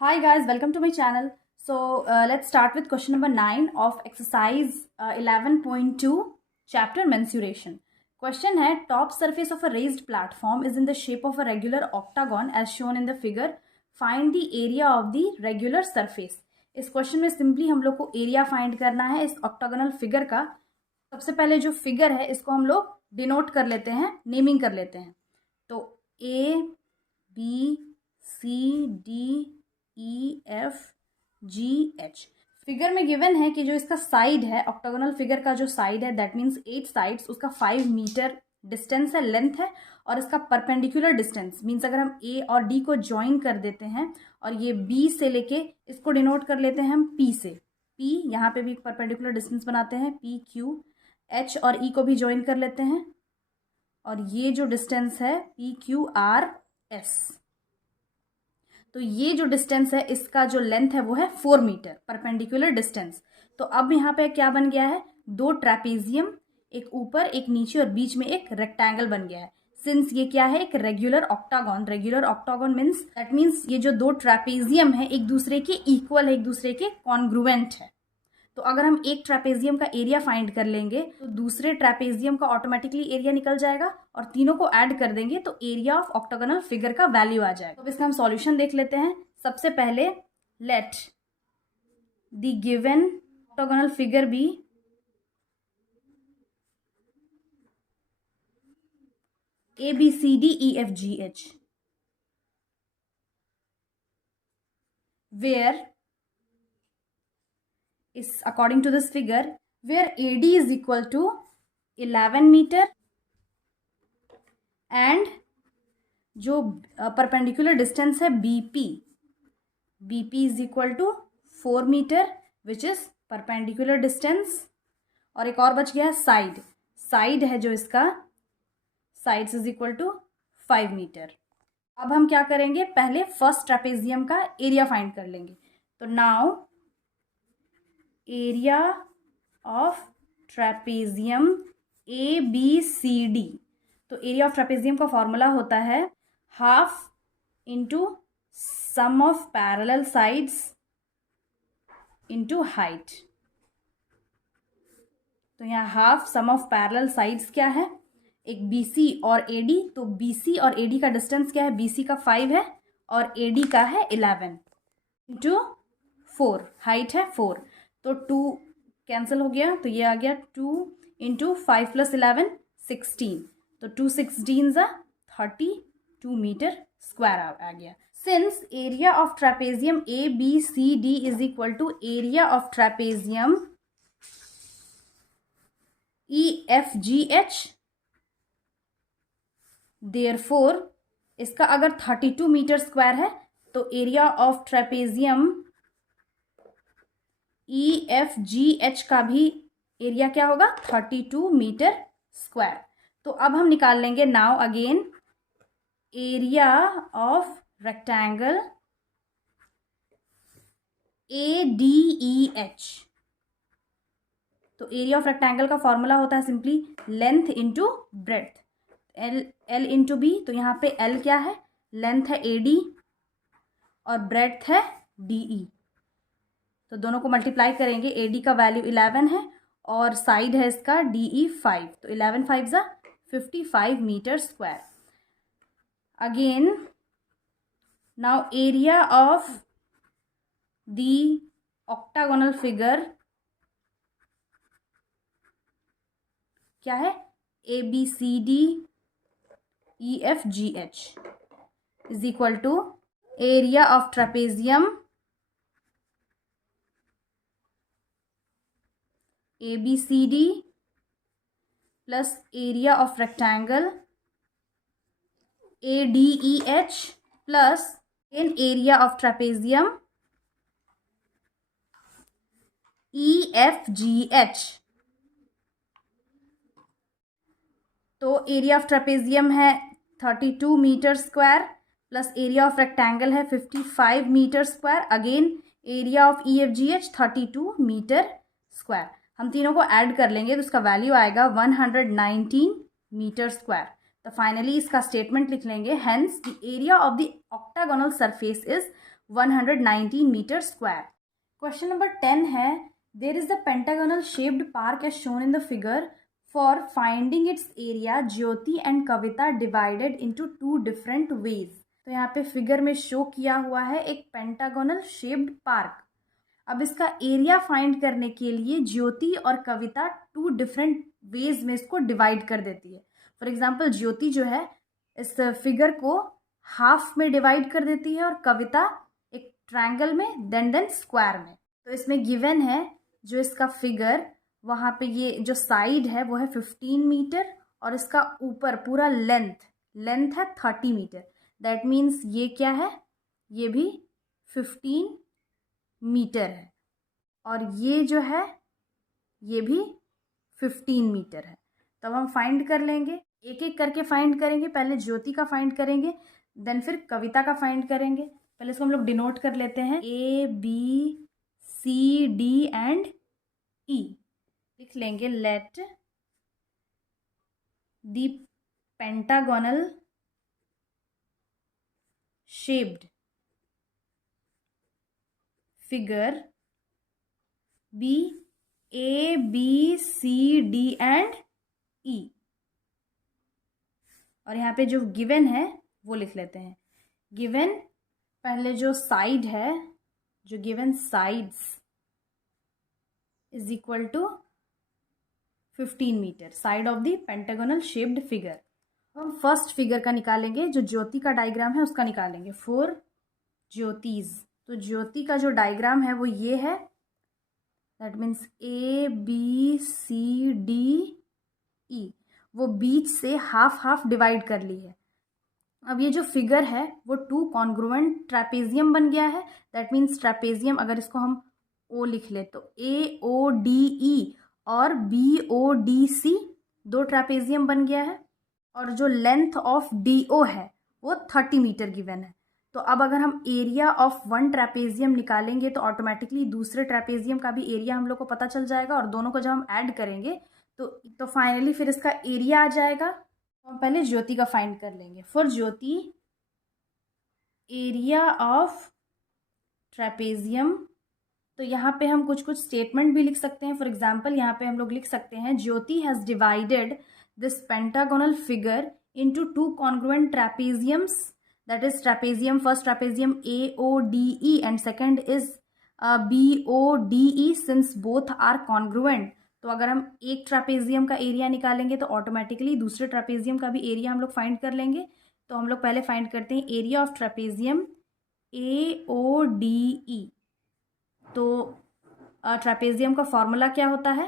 Hi guys, welcome to my channel. Let's start with question number 9 of exercise 11.2 chapter mensuration. Question है top surface of a raised platform is in the shape of a regular octagon as shown in the figure. Find the area of the regular surface. इस question में simply हम लोग को area find करना है इस octagonal figure का। सबसे पहले जो फिगर है इसको हम लोग डिनोट कर लेते हैं, नेमिंग कर लेते हैं। तो A B C D E F G H figure में गिवन है कि जो इसका साइड है, ऑक्टागोनल फिगर का जो साइड है दैट मीन्स 8 साइड्स, उसका 5 मीटर डिस्टेंस है, लेंथ है। और इसका परपेंडिकुलर डिस्टेंस मीन्स अगर हम ए और डी को ज्वाइन कर देते हैं और ये बी से लेके इसको डिनोट कर लेते हैं हम पी से, पी यहाँ पे भी परपेंडिकुलर डिस्टेंस बनाते हैं, पी क्यू, एच और ई को भी ज्वाइन कर लेते हैं और ये जो डिस्टेंस है पी क्यू आर एस। तो ये जो डिस्टेंस है इसका जो लेंथ है वो है 4 मीटर परपेंडिकुलर डिस्टेंस। तो अब यहाँ पे क्या बन गया है, दो ट्रेपेजियम, एक ऊपर एक नीचे और बीच में एक रेक्टेंगल बन गया है। सिंस ये क्या है, एक regular octagon means that means ये जो दो ट्रेपेजियम है एक दूसरे के इक्वल है, एक दूसरे के कॉन्ग्रुएंट है। तो अगर हम एक ट्रेपेजियम का एरिया फाइंड कर लेंगे तो दूसरे ट्रेपेजियम का ऑटोमेटिकली एरिया निकल जाएगा और तीनों को ऐड कर देंगे तो एरिया ऑफ ऑक्टागोनल फिगर का वैल्यू आ जाएगा। तो इसका हम सॉल्यूशन देख लेते हैं। सबसे पहले let the given octagonal figure be A B C D E F G H, where is according to this figure where AD is equal to 11 meter and जो परपेंडिकुलर डिस्टेंस है BP is equal to 4 metre which is perpendicular distance. और एक और बच गया है side है जो इसका sides is equal to 5 metre. अब हम क्या करेंगे, पहले फर्स्ट ट्रेपेजियम का एरिया फाइंड कर लेंगे। तो now area of trapezium A B C D, तो एरिया ऑफ ट्रेपेजियम का फॉर्मूला होता है half into sum of parallel sides into height. तो यहाँ half sum of parallel sides क्या है, एक BC और AD। तो BC और AD का डिस्टेंस क्या है, BC का 5 है और AD का है 11 इंटू 4, हाइट है 4। तो 2 कैंसिल हो गया तो ये आ गया 2 इंटू 5 प्लस 11 16। तो 2 16 32 मीटर स्क्वायर आ गया। Since area of trapezium A B C D is equal to area of trapezium E F G H, therefore इसका अगर 32 मीटर स्क्वायर है तो area of trapezium E F G H का भी area क्या होगा, 32 मीटर स्क्वायर। तो अब हम निकाल लेंगे now again area of rectangle A D E H. तो एरिया ऑफ रेक्टेंगल का फॉर्मूला होता है simply length into breadth, L into B. तो यहाँ पे L क्या है, लेंथ है AD और ब्रेड्थ है DE। तो दोनों को मल्टीप्लाई करेंगे, AD का वैल्यू 11 है और साइड है इसका DE 5। तो 11 5 55 metre square. Again now area of the octagonal figure क्या है, ABCD EFGH is equal to area of trapezium ABCD plus area of rectangle ADEH plus in area of trapezium EFGH। तो area of trapezium है 32 metre square plus area of rectangle है 55 metre square, again area of EFGH 32 metre square. हम तीनों को add कर लेंगे तो उसका वैल्यू आएगा 119 मीटर स्क्वायर। तो फाइनली इसका स्टेटमेंट लिख लेंगे, hence the area of the octagonal surface is 119 metre square. Question number 10 है, there is the pentagonal shaped park as shown in the figure, for finding its area Jyoti and Kavita divided into 2 different ways. तो यहाँ पे figure में show किया हुआ है एक pentagonal shaped park. अब इसका एरिया फाइंड करने के लिए ज्योति और कविता 2 डिफरेंट वेज में इसको डिवाइड कर देती है। फॉर एग्जाम्पल ज्योति जो है इस फिगर को हाफ में डिवाइड कर देती है और कविता एक ट्रायंगल में देन स्क्वायर में। तो इसमें गिवन है जो इसका फिगर, वहाँ पे ये जो साइड है वो है 15 मीटर और इसका ऊपर पूरा लेंथ है 30 मीटर। दैट मीन्स ये क्या है, ये भी 15 मीटर है और ये जो है ये भी 15 मीटर है। तो अब हम फाइंड कर लेंगे, एक एक करके फाइंड करेंगे। पहले ज्योति का फाइंड करेंगे, देन फिर कविता का फाइंड करेंगे। पहले इसको हम लोग डिनोट कर लेते हैं, A B C D and E लिख लेंगे। Let the pentagonal shaped figure be A B C D and E। और यहाँ पे जो गिवन है वो लिख लेते हैं। गिवन पहले जो साइड है, जो given sides is equal to 15 metre, side of the pentagonal shaped figure. हम फर्स्ट फिगर का निकालेंगे, जो ज्योति का डायग्राम है उसका निकालेंगे। 4 ज्योतिज। तो ज्योति का जो डायग्राम है वो ये है, that means A B C D E। वो बीच से हाफ डिवाइड कर ली है। अब ये जो फिगर है वो 2 कॉन्ग्रुएंट ट्रेपेजियम बन गया है। दैट मीन्स ट्रेपेजियम, अगर इसको हम O लिख ले तो AODE और BODC 2 ट्रेपेजियम बन गया है। और जो लेंथ ऑफ DO है वो 30 मीटर गिवन है। तो अब अगर हम एरिया ऑफ 1 ट्रेपेजियम निकालेंगे तो ऑटोमेटिकली दूसरे ट्रेपेजियम का भी एरिया हम लोग को पता चल जाएगा और दोनों को जब हम ऐड करेंगे तो फाइनली फिर इसका एरिया आ जाएगा। तो हम पहले ज्योति का फाइंड कर लेंगे। For Jyoti, area of trapezium, तो यहाँ पे हम कुछ स्टेटमेंट भी लिख सकते हैं। फॉर एग्जाम्पल यहाँ पे हम लोग लिख सकते हैं, Jyoti has divided this pentagonal figure into 2 congruent trapeziums, that is trapezium, first trapezium AODE and second is BODE, since both are congruent. तो अगर हम एक ट्रेपेजियम का एरिया निकालेंगे तो ऑटोमेटिकली दूसरे ट्रेपेजियम का भी एरिया हम लोग फाइंड कर लेंगे। तो हम लोग पहले फाइंड करते हैं एरिया ऑफ ट्रेपेजियम AODE। तो ट्रेपेजियम का फॉर्मूला क्या होता है,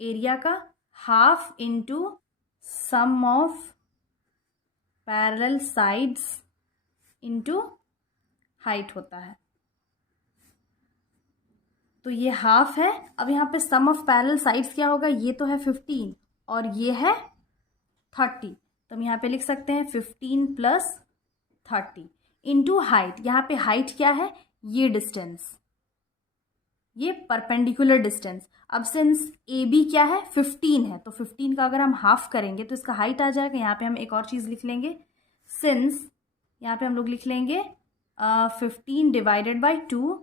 एरिया का half into sum of parallel sides into height होता है। तो ये हाफ है। अब यहाँ पे सम ऑफ पैरेलल साइड्स क्या होगा, ये तो है 15 और ये है 30। तो हम यहाँ पे लिख सकते हैं 15 + 30 इंटू हाइट। यहाँ पे हाइट क्या है, ये डिस्टेंस, ये परपेंडिकुलर डिस्टेंस। अब सिंस AB क्या है, 15 है, तो 15 का अगर हम हाफ करेंगे तो इसका हाइट आ जाएगा। यहाँ पे हम एक और चीज़ लिख लेंगे, सिंस यहाँ पे हम लोग लिख लेंगे 15 divided by 2,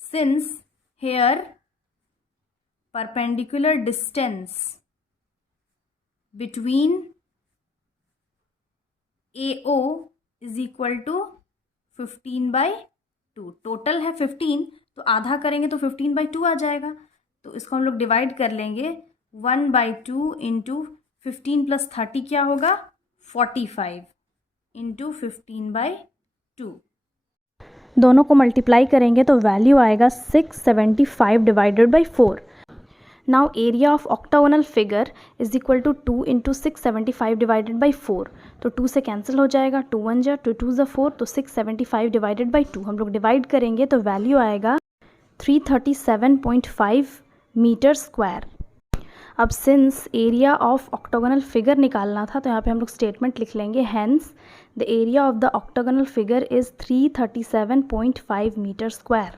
since here perpendicular distance between AO is equal to 15/2। Total है 15, तो आधा करेंगे तो 15/2 आ जाएगा। तो इसको हम लोग डिवाइड कर लेंगे, 1/2 इंटू 15 + 30 क्या होगा, 45 इंटू 15/2। दोनों को मल्टीप्लाई करेंगे तो वैल्यू आएगा 675 divided by 4। Now area of octagonal figure is equal to 2 into 675 divided by 4। तो 2 से कैंसिल हो जाएगा, 2 1 जा, 2 2 4, तो 675 डिवाइडेड बाई 2 हम लोग डिवाइड करेंगे तो वैल्यू आएगा 337.5 मीटर स्क्वायर। अब since area of octagonal figure निकालना था तो यहाँ पे हम लोग स्टेटमेंट लिख लेंगे, hence the area of the octagonal figure is 337.5 metre square.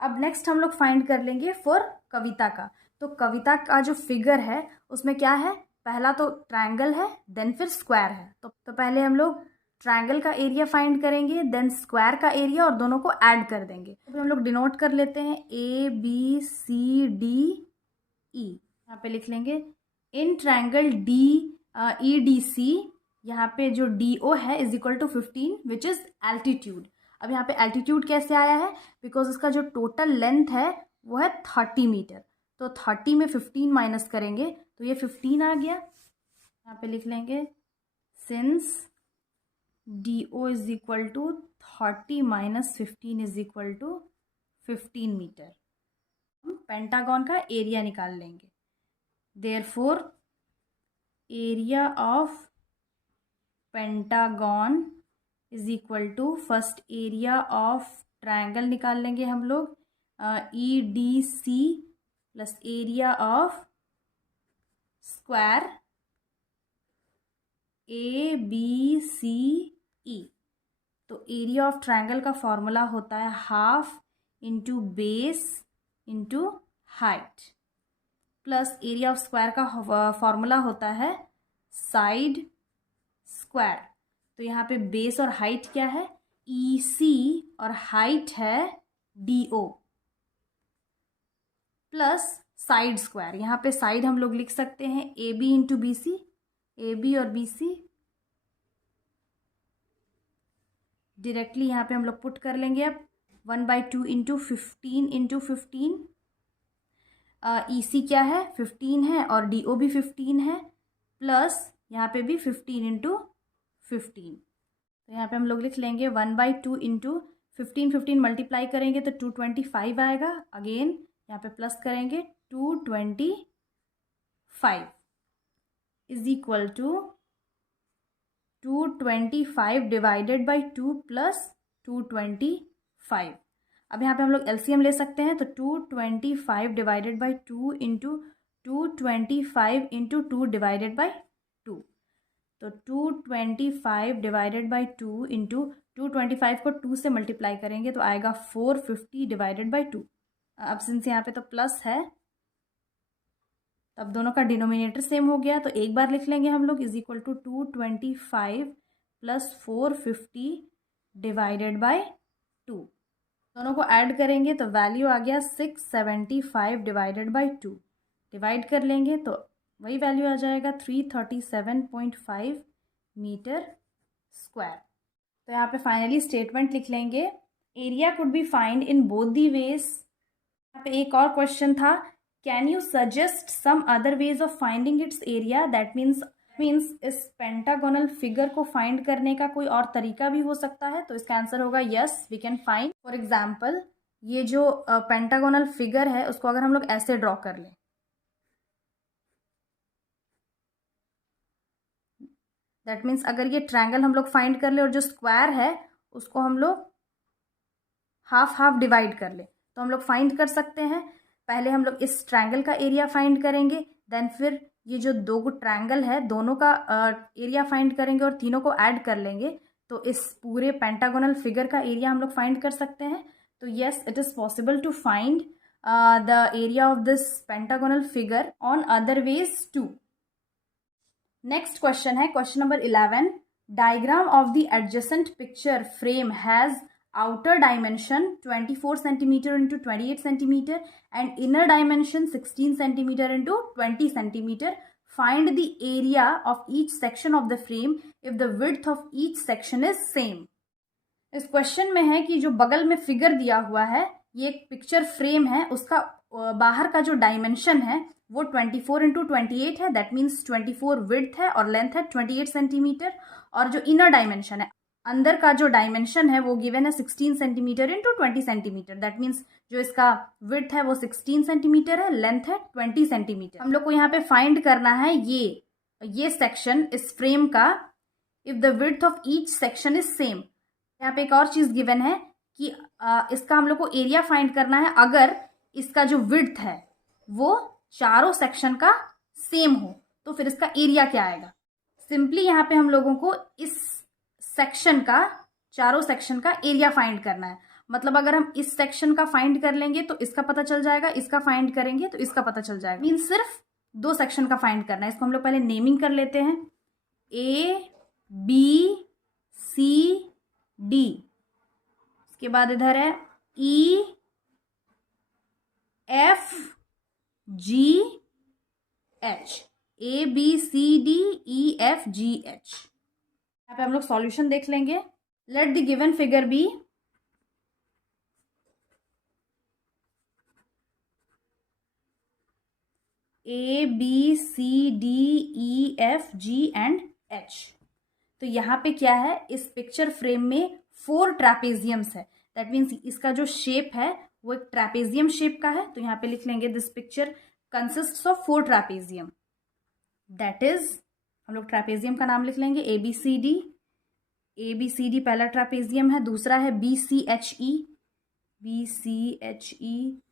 अब नेक्स्ट हम लोग फाइंड कर लेंगे फॉर कविता का। तो कविता का जो फिगर है उसमें क्या है, पहला तो ट्रायंगल है, देन फिर स्क्वायर है। तो पहले हम लोग ट्रायंगल का एरिया फाइंड करेंगे, देन स्क्वायर का एरिया, और दोनों को ऐड कर देंगे। तो हम लोग डिनोट कर लेते हैं ABCDE। यहाँ पे लिख लेंगे इन ट्रायंगल DEDC, यहाँ पे जो DO है is equal to 15 which is altitude. अब यहाँ पे एल्टीट्यूड कैसे आया है, बिकॉज उसका जो टोटल लेंथ है वो है 30 मीटर, तो 30 में 15 माइनस करेंगे तो ये 15 आ गया। यहाँ पे लिख लेंगे since DO is equal to 30 minus 15 is equal to 15 metre. हम पेंटागन का एरिया निकाल लेंगे। Therefore area of pentagon is equal to first area of triangle निकाल लेंगे हम लोग EDC plus area of square ABCE। तो एरिया ऑफ ट्रायंगल का फॉर्मूला होता है half into base into height, plus area of square का फॉर्मूला होता है साइड स्क्वायर। तो यहाँ पे बेस और हाइट क्या है EC और हाइट है DO, प्लस साइड स्क्वायर। यहाँ पे साइड हम लोग लिख सकते हैं AB इंटू BC, AB और BC डायरेक्टली यहाँ पे हम लोग पुट कर लेंगे। अब 1/2 इंटू 15 इंटू 15, EC क्या है 15 है और DO भी 15 है, प्लस यहाँ पे भी 15 इंटू 15। तो यहाँ पे हम लोग लिख लेंगे 1/2 इंटू 15 मल्टीप्लाई करेंगे तो 225 आएगा। अगेन यहाँ पे प्लस करेंगे 225 is equal to 225 divided by 2 plus 225। अब यहाँ पे हम लोग LCM ले सकते हैं, तो 225 divided by 2 into 225 into 2 divided by 2। तो 225 डिवाइडेड बाई 2 इंटू 225 को 2 से मल्टीप्लाई करेंगे तो आएगा 450 डिवाइडेड बाई 2। अब सिंस यहाँ पे तो प्लस है तब दोनों का डिनोमिनेटर सेम हो गया, तो एक बार लिख लेंगे हम लोग is equal to 225 plus 450 divided by 2। दोनों को ऐड करेंगे तो वैल्यू आ गया 675 डिवाइडेड बाई 2। डिवाइड कर लेंगे तो वही वैल्यू आ जाएगा 337.5 मीटर स्क्वायर। तो यहाँ पे फाइनली स्टेटमेंट लिख लेंगे area could be find in both the ways. यहाँ पे एक और क्वेश्चन था, can you suggest some other ways of finding its area. That means इस पेंटागोनल फिगर को फाइंड करने का कोई और तरीका भी हो सकता है। तो इसका आंसर होगा yes we can find. For example ये जो पेंटागोनल फिगर है उसको अगर हम लोग ऐसे ड्रॉ कर लें, दैट मीन्स अगर ये ट्रायंगल हम लोग फाइंड कर ले और जो स्क्वायर है उसको हम लोग हाफ हाफ डिवाइड कर ले तो हम लोग फाइंड कर सकते हैं। पहले हम लोग इस ट्रायंगल का एरिया फाइंड करेंगे, देन फिर ये जो दो ट्रायंगल है दोनों का एरिया फाइंड करेंगे और तीनों को ऐड कर लेंगे तो इस पूरे पेंटागोनल फिगर का एरिया हम लोग फाइंड कर सकते हैं। तो yes it is possible to find the area of this pentagonal figure on other ways too. Next question है question number 11। Diagram of the adjacent picture frame has outer dimension 24 centimeter into 28 centimeter and inner dimension 16 centimeter into 20 centimeter. Find the area of each section of the frame if the width of each section is same. इस question में है कि जो बगल में figure दिया हुआ है ये एक पिक्चर फ्रेम है, उसका बाहर का जो डायमेंशन है वो 24 इंटू 28 है, दैट मीन्स 24 विड्थ है और लेंथ है 28 सेंटीमीटर, और जो इनर डायमेंशन है अंदर का जो डायमेंशन है वो गिवन है 16 centimetre into 20 centimetre, that means जो इसका विड्थ है वो 16 सेंटीमीटर है, लेंथ है 20 सेंटीमीटर। हम लोग को यहाँ पे फाइंड करना है ये सेक्शन इस फ्रेम का if the width of each section is same. यहाँ पे एक और चीज गिवन है कि इसका हम लोग को एरिया फाइंड करना है अगर इसका जो विड्थ है वो चारों सेक्शन का सेम हो तो फिर इसका एरिया क्या आएगा। सिंपली यहाँ पे हम लोगों को इस सेक्शन का चारों सेक्शन का एरिया फाइंड करना है। मतलब अगर हम इस सेक्शन का फाइंड कर लेंगे तो इसका पता चल जाएगा, इसका फाइंड करेंगे तो इसका पता चल जाएगा। मीन सिर्फ दो सेक्शन का फाइंड करना है। इसको हम लोग पहले नेमिंग कर लेते हैं A B डी, उसके बाद इधर है E F G H, A B C D E F G H. यहाँ पे हम लोग सॉल्यूशन देख लेंगे। Let the given figure be A B C D E F G and H. तो यहाँ पे क्या है, इस पिक्चर फ्रेम में 4 ट्रैपेजियम्स है। दैट मीन्स इसका जो शेप है वो एक ट्रैपेजियम शेप का है। तो यहाँ पे लिख लेंगे this picture consists of 4 trapezium. That is, हम लोग ट्रैपेजियम का नाम लिख लेंगे A B C D. A B C D पहला ट्रैपेजियम है। दूसरा है B C H E, B C H E,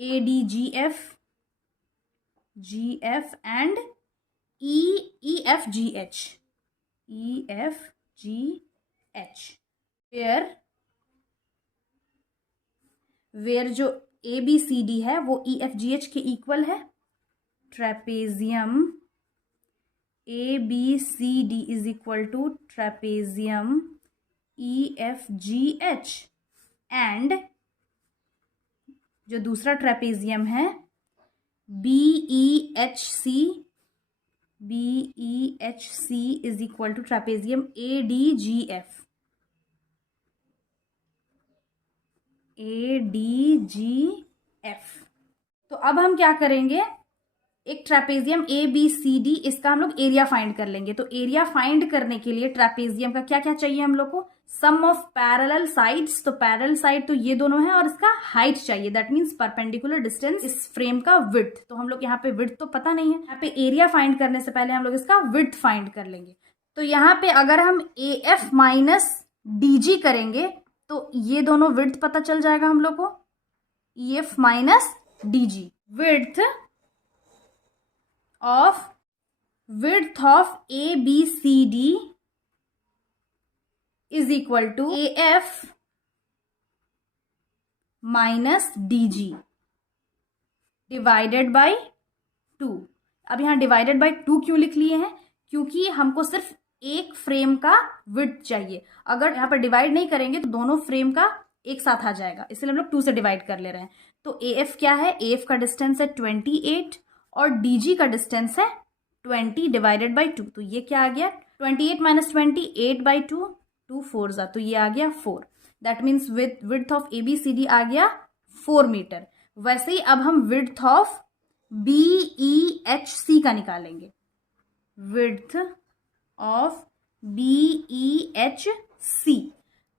A D G F, G F and E F G H, E F G H. Where जो A B C D है वो E F G H के equal है। Trapezium A B C D is equal to trapezium E F G H, and जो दूसरा trapezium है B E H C, B E H C is equal to trapezium A D G F, A D G F. तो अब हम क्या करेंगे, एक trapezium A B C D, इसका हम लोग एरिया फाइंड कर लेंगे। तो एरिया फाइंड करने के लिए ट्रैपेजियम का क्या क्या चाहिए हम लोग को, सम ऑफ पैरेलल साइड्स। तो पैरेलल साइड तो ये दोनों है, और इसका हाइट चाहिए, दैट मीन्स परपेंडिकुलर डिस्टेंस, इस फ्रेम का विड्थ। तो हम लोग यहाँ पे विड्थ तो पता नहीं है, यहाँ पे एरिया फाइंड करने से पहले हम लोग इसका विड्थ फाइंड कर लेंगे। तो यहाँ पे अगर हम ए एफ माइनस डी जी करेंगे तो ये दोनों विड्थ पता चल जाएगा हम लोग को, E F minus D G. Width of A B C D is equal to A F minus D G divided by 2। अब यहां डिवाइडेड बाई 2 क्यों लिख लिए हैं, क्योंकि हमको सिर्फ एक फ्रेम का विड्थ चाहिए। अगर यहाँ पर डिवाइड नहीं करेंगे तो दोनों फ्रेम का एक साथ आ जाएगा, इसलिए हम लोग 2 से डिवाइड कर ले रहे हैं। तो ए एफ क्या है, ए एफ का डिस्टेंस है 28 और डी जी का डिस्टेंस है 20 डिवाइडेड बाई 2। तो ये क्या आ गया, 28 माइनस 20, 8 बाई 2, 2 4 जा, तो ये आ गया 4। That means width of A B C D आ गया 4 मीटर। वैसे ही अब हम width of B E H C का निकालेंगे। Width of B E H C,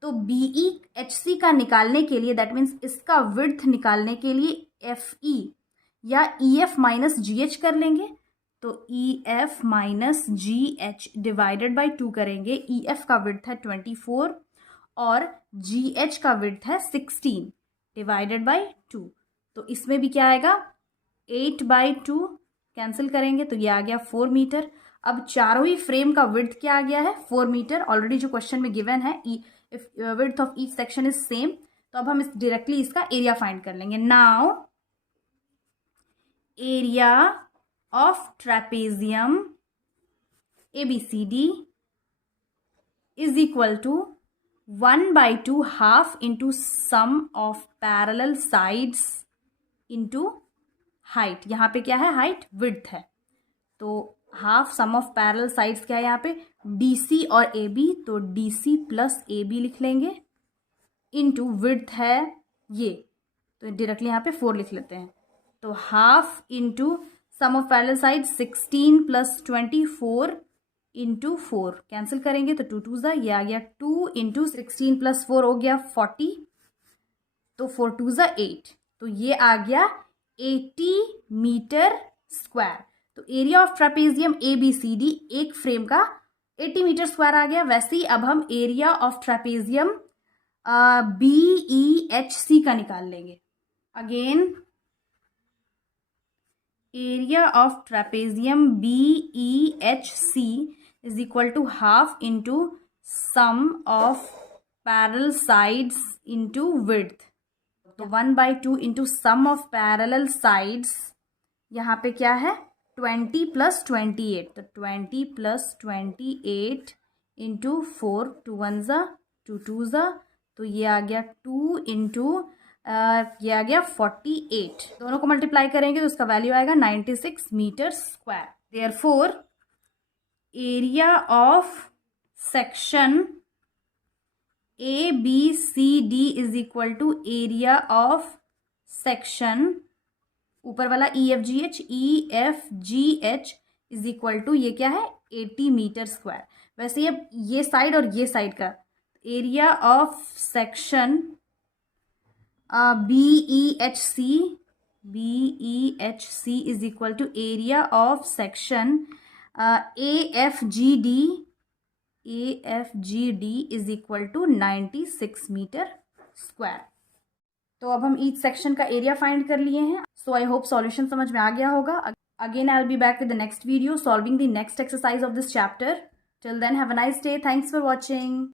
तो बी ई एच सी का निकालने के लिए, दैट मीन्स इसका विड्थ निकालने के लिए एफ ई या ई एफ माइनस जी एच कर लेंगे। तो ई F minus ji H divided by 2 करेंगे। ई एफ का विड्थ है 24 और जी एच का विड्थ है 16 डिवाइडेड बाई 2। तो इसमें भी क्या आएगा, 8 बाई 2 कैंसिल करेंगे तो ये आ गया 4 मीटर। अब चारों ही फ्रेम का विड्थ क्या आ गया है, 4 मीटर। ऑलरेडी जो क्वेश्चन में गिवन है, if width of each section is same, तो अब हम डायरेक्टली इसका एरिया फाइंड कर लेंगे। Now area of trapezium ABCD is equal to 1/2 half into sum of parallel sides into height। यहाँ पे क्या है, हाइट विड्थ है, तो half sum of parallel sides क्या है यहाँ पे, DC और AB, तो DC प्लस AB लिख लेंगे इंटू विड्थ है ये, तो डायरेक्टली यहाँ पे 4 लिख लेते हैं। तो half into sum of parallel side 16 plus 24 into 4 cancel करेंगे तो 2 2 ये आ गया 2 इंटू 16 प्लस 4 हो गया 40, तो 4 2 8, तो ये आ गया 80 मीटर स्क्वायर। तो area of trapezium A B C D एक फ्रेम का 80 मीटर स्क्वायर आ गया। वैसे ही अब हम area of trapezium B E H C का निकाल लेंगे। Again area of trapezium BEHC is equal to half into sum of parallel sides into width। तो 1/2 into sum of parallel sides, यहाँ पे क्या है 20 प्लस 28, तो 20 प्लस 28 इंटू 4, 2 1 ज़ा 2 2 ज़ा, तो ये आ गया 2 इंटू ये आ गया 48। दोनों को मल्टीप्लाई करेंगे तो उसका वैल्यू आएगा 96 metre square. Therefore area of section ABCD is equal to area of section, ऊपर वाला EFGH इज इक्वल टू ये क्या है 80 मीटर स्क्वायर। वैसे ये साइड और ये साइड का area of section BEHC is equal to area of section AFGD is equal to 96 metre square. तो अब हम ईच सेक्शन का एरिया फाइंड कर लिए हैं। सो आई होप सॉल्यूशन समझ में आ गया होगा। Again I will be back with the next video solving the next exercise of this chapter. Till then have a nice day. Thanks for watching.